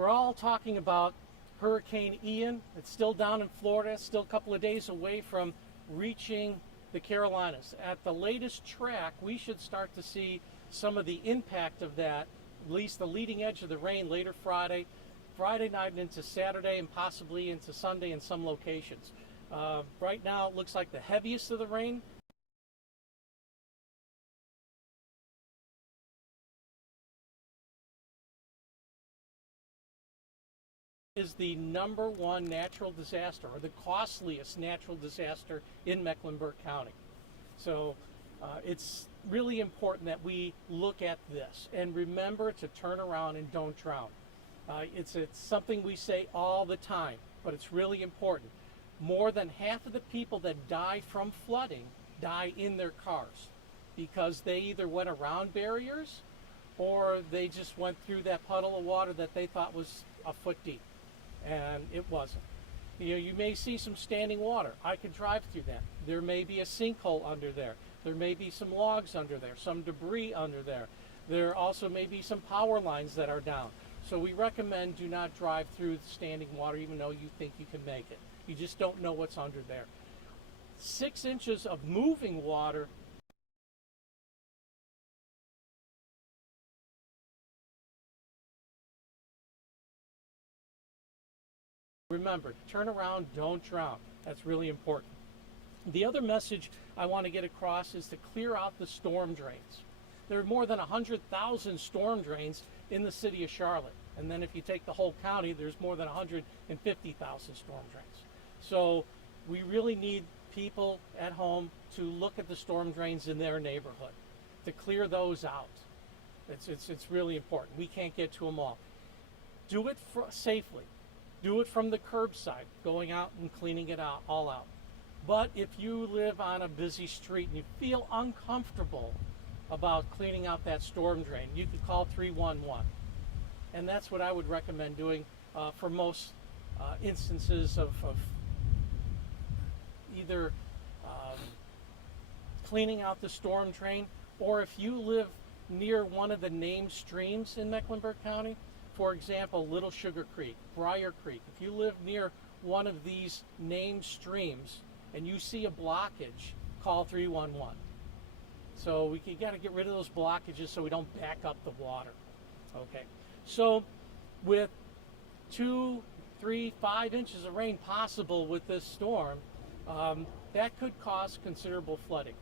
we're all talking about Hurricane Ian. It's still down in Florida, still a couple of days away from reaching the Carolinas. At the latest track, we should start to see some of the impact of that, at least the leading edge of the rain later Friday night into Saturday, and possibly into Sunday in some locations. Right now, it looks like the heaviest of the rain is the #1 natural disaster, or the costliest natural disaster in Mecklenburg County. So it's really important that we look at this and remember to turn around and don't drown. It's something we say all the time, but it's really important. More than half of the people that die from flooding die in their cars because they either went around barriers or they just went through that puddle of water that they thought was a foot deep, and it wasn't. You may see some standing water. I could drive through that. There may be a sinkhole under there. There may be some logs under there, some debris under there. There also may be some power lines that are down. So we recommend do not drive through standing water even though you think you can make it. You just don't know what's under there. 6 inches of moving water remember, turn around, don't drown. That's really important. The other message I want to get across is to clear out the storm drains. There are more than 100,000 storm drains in the city of Charlotte. And then if you take the whole county, there's more than 150,000 storm drains. So we really need people at home to look at the storm drains in their neighborhood, to clear those out. It's really important. We can't get to them all. Do it safely. Do it from the curbside, going out and cleaning it out, all out. But if you live on a busy street and you feel uncomfortable about cleaning out that storm drain, you could call 311. And that's what I would recommend doing for most instances of either cleaning out the storm drain, or if you live near one of the named streams in Mecklenburg County, for example, Little Sugar Creek, Briar Creek. If you live near one of these named streams and you see a blockage, call 311. So we got to get rid of those blockages so we don't back up the water. Okay. So with 2, 3, 5 inches of rain possible with this storm, that could cause considerable flooding.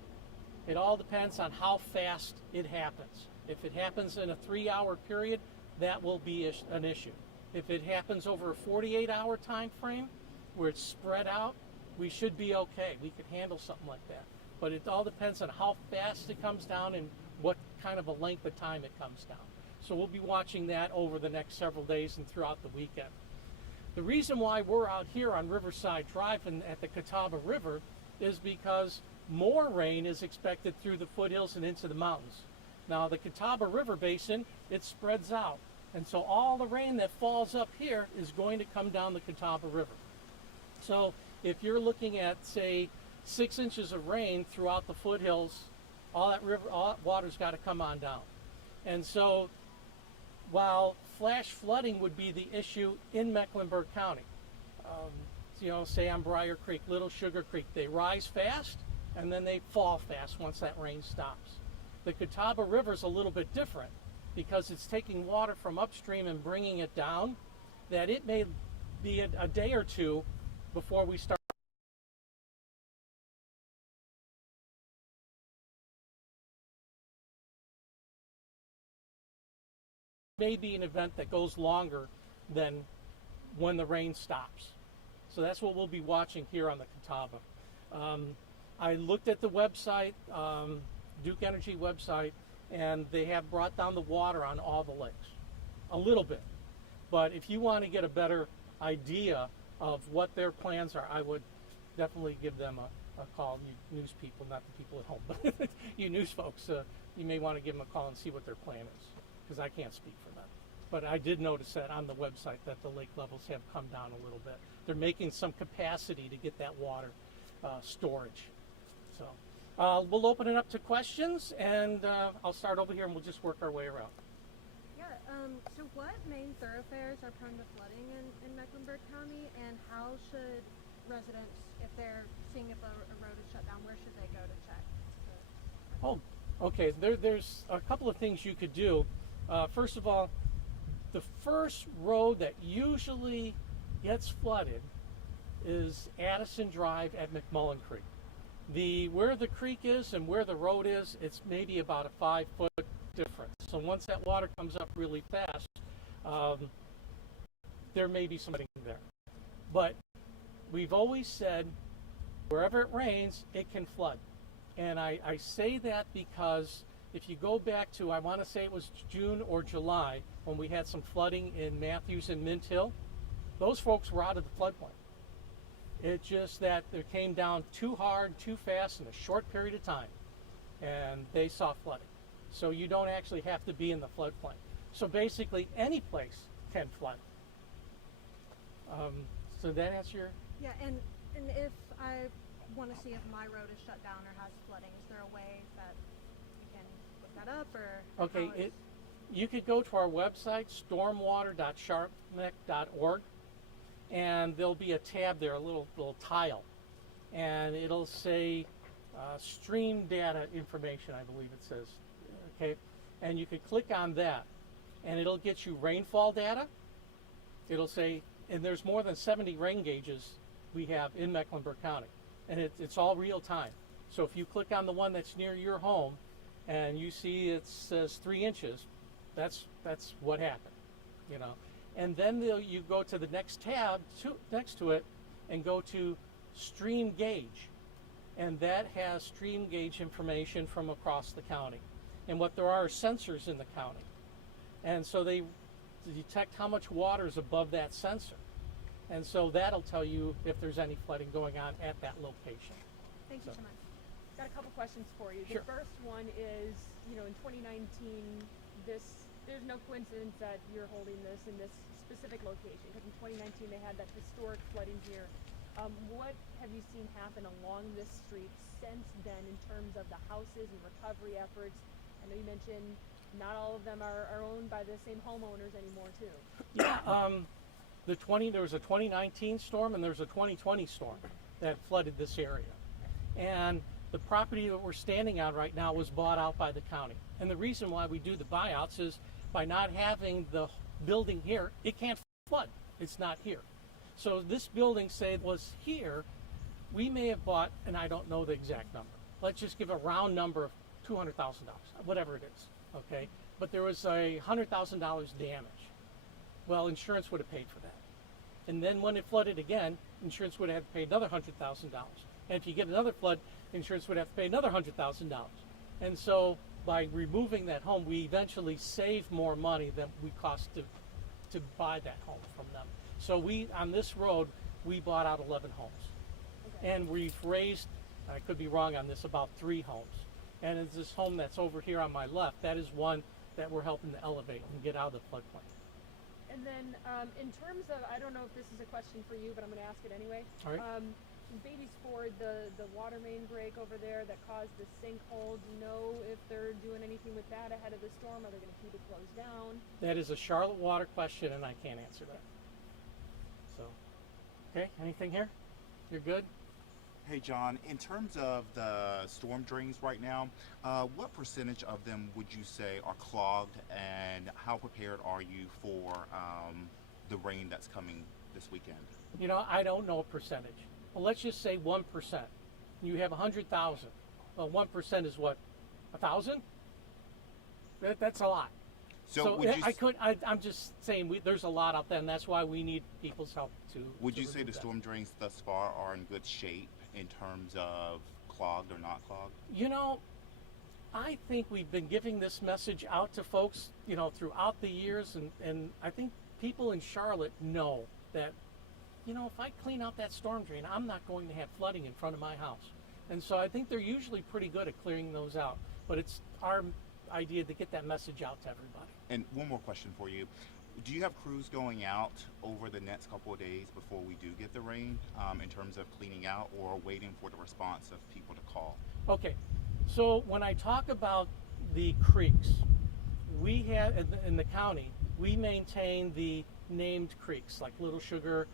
It all depends on how fast it happens. If it happens in a 3-hour period, that will be an issue. If it happens over a 48-hour time frame where it's spread out, we should be okay. We could handle something like that. But it all depends on how fast it comes down and what kind of a length of time it comes down. So we'll be watching that over the next several days and throughout the weekend. The reason why we're out here on Riverside Drive and at the Catawba River is because more rain is expected through the foothills and into the mountains. Now the Catawba River Basin, it spreads out. And so all the rain that falls up here is going to come down the Catawba River. So if you're looking at, say, 6 inches of rain throughout the foothills, all that water's got to come on down. And so while flash flooding would be the issue in Mecklenburg County, say on Briar Creek, Little Sugar Creek, they rise fast and then they fall fast once that rain stops. The Catawba River is a little bit different because it's taking water from upstream and bringing it down, that it may be a day or two before we start. May be an event that goes longer than when the rain stops. So that's what we'll be watching here on the Catawba. I looked at the website, Duke Energy website, and they have brought down the water on all the lakes a little bit. But if you want to get a better idea of what their plans are, I would definitely give them a call. You news people, not the people at home, but you news folks, you may want to give them a call and see what their plan is, because I can't speak for them. But I did notice that on the website that the lake levels have come down a little bit. They're making some capacity to get that water storage. So we'll open it up to questions, and I'll start over here and we'll just work our way around. Yeah, So what main thoroughfares are prone to flooding in Mecklenburg County, and how should residents, if they're seeing if a road is shut down, where should they go to check? Oh, okay. There's a couple of things you could do. First of all, the first road that usually gets flooded is Addison Drive at McMullen Creek. Where the creek is and where the road is, it's maybe about a 5-foot difference. So once that water comes up really fast, there may be something there. But we've always said wherever it rains, it can flood. And I say that because if you go back to, I want to say it was June or July, when we had some flooding in Matthews and Mint Hill, those folks were out of the floodplain. It's just that it came down too hard, too fast in a short period of time, and they saw flooding. So you don't actually have to be in the floodplain. So basically, any place can flood. So that answer your... Yeah, and if I want to see if my road is shut down or has flooding, is there a way that we can look that up, or... Okay, you could go to our website, stormwater.sharpneck.org, and there'll be a tab there, a little tile, and it'll say stream data information, I believe it says. Okay, and you could click on that, and it'll get you rainfall data. It'll say, and there's more than 70 rain gauges we have in Mecklenburg County, and it's all real time. So if you click on the one that's near your home, and you see it says 3 inches, that's what happened, you know. And then you go to the next tab next to it and go to stream gauge. And that has stream gauge information from across the county. And what there are sensors in the county. And so they detect how much water is above that sensor. And so that'll tell you if there's any flooding going on at that location. Thank you so much. Got a couple questions for you. Sure. The first one is, in 2019, there's no coincidence that you're holding this in this specific location, because in 2019 they had that historic flooding here. What have you seen happen along this street since then in terms of the houses and recovery efforts? I know you mentioned not all of them are owned by the same homeowners anymore too. Yeah, there was a 2019 storm and there's a 2020 storm that flooded this area. And the property that we're standing on right now was bought out by the county. And the reason why we do the buyouts is by not having the building here, it can't flood. It's not here. So this building, say, was here, we may have bought, and I don't know the exact number. Let's just give a round number of $200,000, whatever it is, okay? But there was $100,000 damage. Well, insurance would have paid for that. And then when it flooded again, insurance would have to pay another $100,000. And if you get another flood, insurance would have to pay another $100,000. And so by removing that home, we eventually save more money than we cost to buy that home from them. So on this road, we bought out 11 homes. Okay. And we've raised, I could be wrong on this, about 3 homes. And it's this home that's over here on my left. That is one that we're helping to elevate and get out of the floodplain. And then in terms of, I don't know if this is a question for you, but I'm going to ask it anyway. All right. Beatty's Ford, the water main break over there that caused the sinkhole, do you know if they're doing anything with that ahead of the storm? Are they going to keep it closed down? That is a Charlotte water question, and I can't answer that. So, okay, anything here? You're good? Hey, John, in terms of the storm drains right now, what percentage of them would you say are clogged, and how prepared are you for the rain that's coming this weekend? I don't know a percentage. Well, let's just say 1%. You have 100,000. Well, 1% is what? 1,000? That's a lot. So I'm just saying there's a lot out there, and that's why we need people's help to. Would you say the storm drains thus far are in good shape in terms of clogged or not clogged? I think we've been giving this message out to folks, throughout the years, and I think people in Charlotte know that, if I clean out that storm drain, I'm not going to have flooding in front of my house. And so I think they're usually pretty good at clearing those out. But it's our idea to get that message out to everybody. And one more question for you. Do you have crews going out over the next couple of days before we do get the rain in terms of cleaning out, or waiting for the response of people to call? Okay. So when I talk about the creeks, we have in the county, we maintain the named creeks like Little Sugar,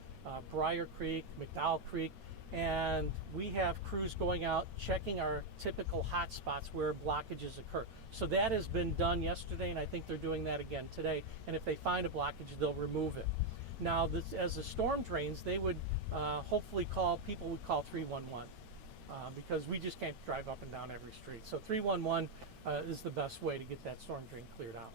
Briar Creek, McDowell Creek, and we have crews going out checking our typical hot spots where blockages occur. So that has been done yesterday, and I think they're doing that again today. And if they find a blockage, they'll remove it. Now, as the storm drains, they would hopefully people would call 311 because we just can't drive up and down every street. So 311 is the best way to get that storm drain cleared out.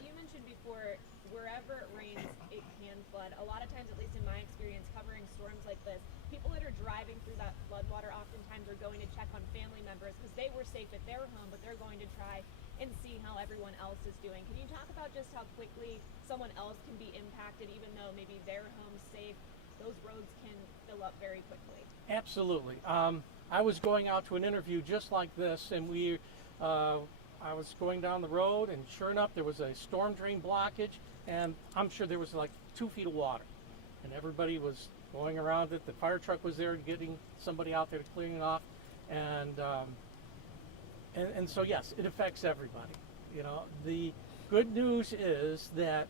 You mentioned before, wherever it rains, it can flood. A lot of times, at least in my experience, covering storms like this, people that are driving through that floodwater oftentimes are going to check on family members because they were safe at their home, but they're going to try and see how everyone else is doing. Can you talk about just how quickly someone else can be impacted, even though maybe their home's safe? Those roads can fill up very quickly. Absolutely. I was going out to an interview just like this, and I was going down the road, and sure enough, there was a storm drain blockage, and I'm sure there was like 2 feet of water, and everybody was going around it. The fire truck was there getting somebody out there to clean it off, and so yes, it affects everybody. You know, the good news is that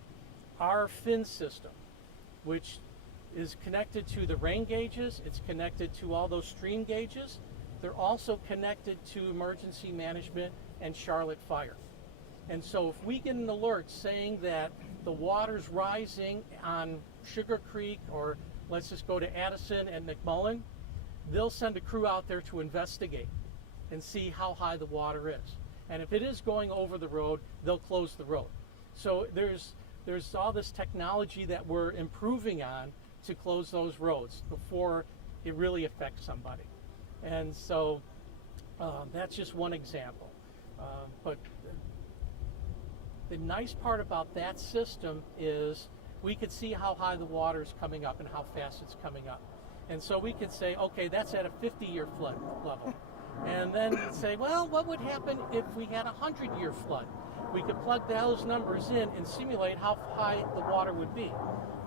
our fin system, which is connected to the rain gauges, it's connected to all those stream gauges. They're also connected to emergency management and Charlotte Fire. And so if we get an alert saying that the water's rising on Sugar Creek, or let's just go to Addison and McMullen, they'll send a crew out there to investigate and see how high the water is. And if it is going over the road, they'll close the road. So there's all this technology that we're improving on to close those roads before it really affects somebody. And so that's just one example. But the nice part about that system is we could see how high the water is coming up and how fast it's coming up. And so we could say, okay, that's at a 50-year flood level. And then say, well, what would happen if we had a 100-year flood? We could plug those numbers in and simulate how high the water would be.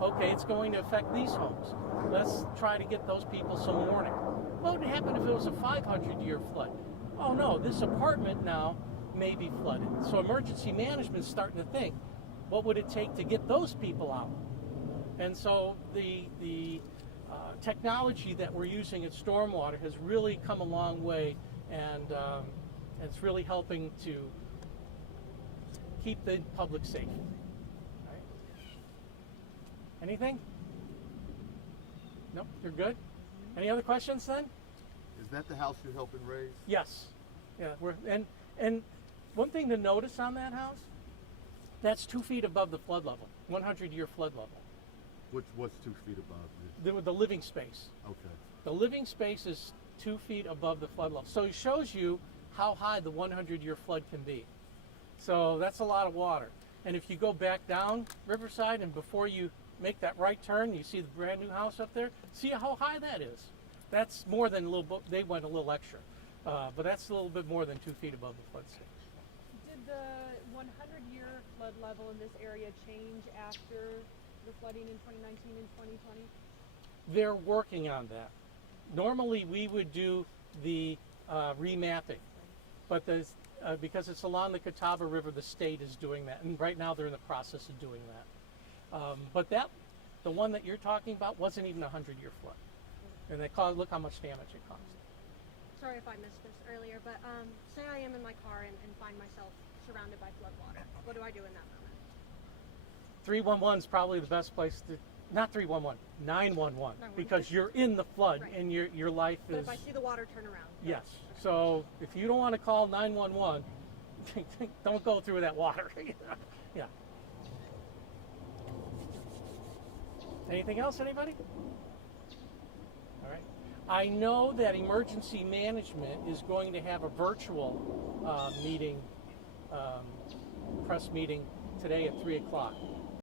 Okay, it's going to affect these homes. Let's try to get those people some warning. What would happen if it was a 500-year flood? Oh no, this apartment now may be flooded. So emergency management's starting to think, what would it take to get those people out? And so the technology that we're using at Stormwater has really come a long way, and it's really helping to keep the public safe. Right. Anything? Nope, you're good? Any other questions then? Is that the house you're helping raise? Yes. Yeah, and one thing to notice on that house, that's 2 feet above the flood level, 100-year flood level. What's 2 feet above? The living space. Okay. The living space is 2 feet above the flood level. So it shows you how high the 100-year flood can be. So that's a lot of water. And if you go back down Riverside and before you make that right turn, you see the brand new house up there, see how high that is. That's more than a little bit, they went a little extra. But that's a little bit more than 2 feet above the flood stage. Did the 100-year flood level in this area change after the flooding in 2019 and 2020? They're working on that. Normally we would do the remapping, but because it's along the Catawba River, the state is doing that, and right now they're in the process of doing that. But the one that you're talking about wasn't even a 100-year flood, and look how much damage it caused. Sorry if I missed this earlier, but say I am in my car and find myself surrounded by flood water. What do I do in that moment? 311 is probably the best place to, not 311, 911, because you're in the flood, Right. and your life But is. if I see the water, turn around. Yes. So if you don't want to call 911, don't go through that water. Yeah. Anything else, anybody? All right. I know that emergency management is going to have a virtual meeting, press meeting today at 3 o'clock.